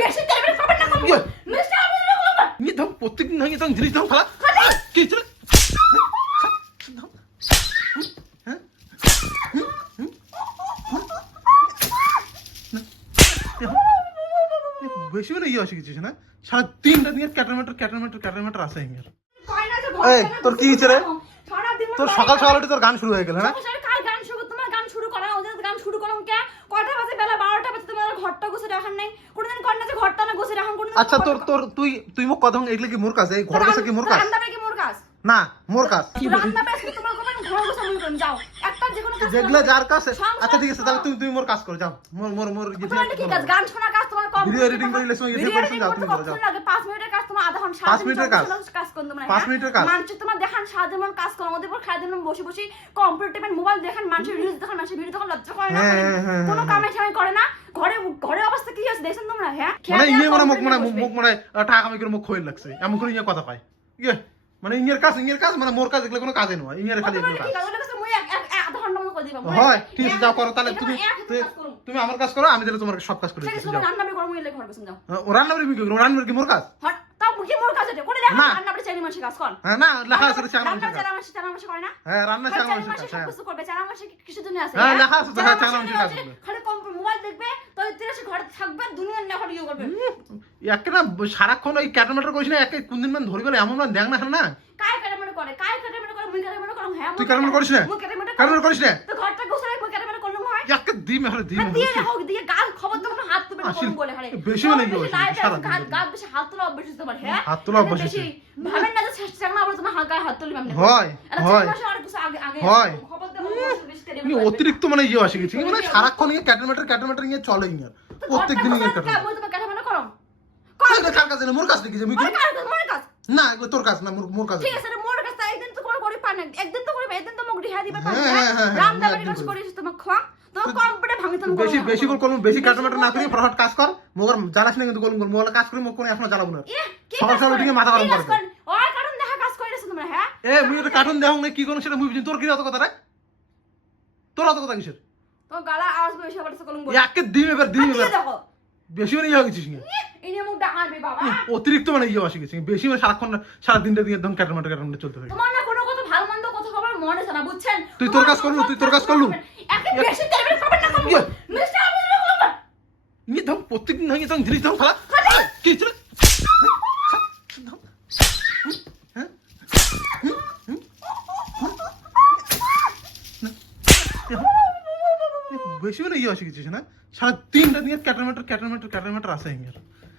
বেশি টাইমের খবর না কম মিস্টার নি ধম প্রত্যেকদিন ভাঙি তখন জিনিস ধম খালা কি চলে বেশি মানে ইয়ে আসে কিছু না সারা দিনটা দিয়ে ক্যাটারমেটার আসে হিঙ্গের এই তোর কি হয়েছে রে তোর সকাল সকাল উঠে তোর গান শুরু হয়ে গেল হ্যাঁ কার গান শুরু তোমার গান শুরু করা ওদের গান শুরু করলাম কে কয়টা বাজে বেলা 12টা বাজে তোমার ঘরটা গুছে রাখার নাই কোনদিন কর না যে ঘরটা না গুছে রাখান কোনদিন আচ্ছা তোর তুই মুখ কথা এগুলো কি মোর কাজ এই ঘর কাছে কি মোর কাজ রান্না কি মোর কাজ না মোর কাজ রান্না পেছ তোমার কোন ঘর গুছে আমি করুন যাও একটা যে কোনো কাজ যেগুলো যার কাছে আচ্ছা ঠিক আছে তাহলে তুমি মোর কাজ করো যাও মোর তোমার কি কাজ গান শোনা কাজ তোমার কম ভিডিও এডিটিং করলে সময় ভিডিও করতে যাও তুমি করো যাও 5 মিনিটের কাজ তোমার আধা ঘন্টা 5 মিনিটের কাজ কাজ করুন তোমরা 5 মিনিটের কাজ মানুষ তোমার দেখান সারাদিন আমার কাজ করো ওদের পর খাইদিন বসে বসে কম্পিউটার টেবিল মোবাইল দেখেন মানুষের রিলস দেখেন মানুষের ভিডিও দেখেন লজ্জা করে না কোনো কামে ছাই করে না ঘরে অবস্থা কি আছে দেখছেন তোমরা হ্যাঁ মানে ইয়ে মানে মুখ মানে টাকা আমি করে মুখ খইল লাগছে এমন করে ইয়ে কথা পাই ইয়ে মানে ইয়ের কাজ মানে মোর কাজ এগুলো কোনো কাজে নয় ইয়ের খালি এগুলো কাজ আধা ঘন্টা মতো করে দিবা হয় ঠিক আছে যাও করো তাহলে তুমি আমার কাজ করো আমি তাহলে তোমার সব কাজ করে দিচ্ছি যাও রান্না করে গরম হইলে ঘর বসে যাও রান্না করে কি মোর কাজ তাও কি মোর কাজ এটা করে দেখো রান্না করে চাইনি মানুষ কাজ কর হ্যাঁ না লেখা আছে চার মাস চার মাস করে না হ্যাঁ রান্না চার মাস সব কিছু করবে চার মাসে কিসের জন্য আছে হ্যাঁ লেখা আছে হ্যাঁ চার মাস কাজ করবে খালি কম্পিউটার মোবাইল দেখবে তো তিরাশি ঘরে থাকবে দুনিয়ার না করে ইয়ে করবে একে না সারাক্ষণ ওই ক্যাটারমেটার করিস না একে কোন দিন মান ধরি গেলে এমন না দেখ না না কাই ক্যাটারমেটার করে মুই ক্যাটারমেটার করম হ্যাঁ তুই ক্যাটারমেটার করিস না মুই ক্যাটারমেটার করিস না তো ঘরটা গোছাই মুই ক্যাটারমেটার করলাম হয় একে দিমে হরে দিমে দিয়ে হোক দিয়ে গাল খবর তো কোনো হাত তুলে করুম বলে হারে বেশি মানে কি সারা গাল বেশি হাত তোলা অভ্যাস আছে তোমার হ্যাঁ হাত তোলা অভ্যাস আছে ভাবেন না যে চেষ্টা না আমরা তোমার হালকা হাত তুলি আমরা হয় হয় খবর দেব বেশি তুমি অতিরিক্ত মানে ইয়ে আসে গেছে মানে সারাক্ষণ ইয়ে ক্যাটারমেটার নিয়ে চলে ইয়ে প্রত্যেকদিন ইয়ে ক্যাটারমেটার মই তোমার ক্যাটারমেটার করম কই কার কাজ না মোর কাজ নাকি যে মুই মোর কাজ না এগুলো তোর কাজ না মোর কাজ ঠিক আছে মোর কাজ একদিন তো করে পান একদিন তো করবে একদিন তো মুখ রিহা দিবা হ্যাঁ রান্না বাড়ি কাজ করিস তোমার খোয়া তো কম্পিউটার ভাঙি তুমি বেশি করলম বেশি ক্যাটারমেটার না করি ফরহাট কাজ কর মোর জানাস না কিন্তু করলম মোর কাজ করি মোর কোন এখনো জ্বালাবো না সকাল সকাল উঠে মাথা গরম করে ওই কারণ দেখা কাজ করিস তোমরা হ্যাঁ মুই তো কার্টুন দেখাও না কি কোন সেটা মুই বুঝি তোর কি অত কথা রে তোর অত কথা কিসের তো গালা আওয়াজ বেশি করতে কলম বল একে দিমে দেখো বেশি মানে ইয়ে গেছিস না ইনি মুখ ডাঙাবে বাবা অতিরিক্ত মানে ইয়ে আসে গেছে বেশি মানে সারা দিনটা দিয়ে একদম ক্যাটারমেটার চলতে থাকে তোমার না কোনো কথা ভালো মন্দ কথা খবর মনে আছে না বুঝছেন তুই তোর কাজ করলু একে বেশি টাইমের খবর না কম মিস্টার নি ধম প্রত্যেকদিন ভাঙি তখন জিনিস ধম খালা কি চলে বেশি মানে ইয়ে আসে গেছিস না সারা দিনটা দিয়ে ক্যাটারমেটার আসে হিঙ্গের